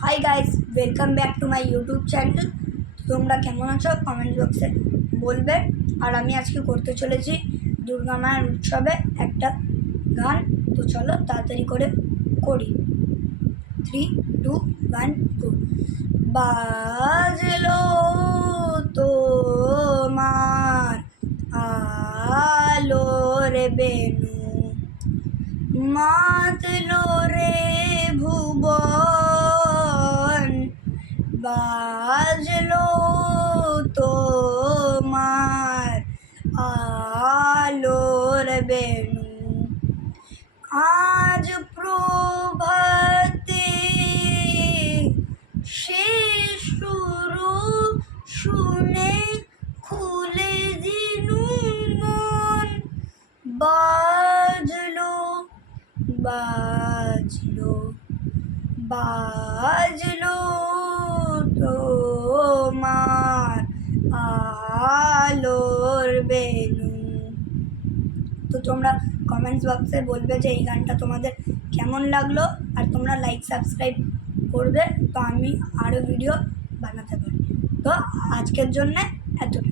Hi guys, welcome back to my YouTube channel. তোমরা কেমন আছো কমেন্ট বক্সে বলবে। আর আমি আজকে করতে চলেছি দুর্গা মায়ের উৎসবে একটা গান। তো চলো তাড়াতাড়ি করে করি। 3, 2, 1 গো। বাজলো তোমার আলোর বেনু, মাতলো রে ভুবন, বাজলো তোমার আলোর বেনু। আজ প্রভাতে শেষ শুরু শুনে খুলে দিনু মন, বাজলো বাজলো বাজলো তোমার আলোর বেনু। তো তোমরা কমেন্টস বক্সে বলবে যে এই গানটা তোমাদের কেমন লাগলো, আর তোমরা লাইক সাবস্ক্রাইব করবে তো আমি আরও ভিডিও বানাতে পারি। তো আজকের জন্যে এতটুকু।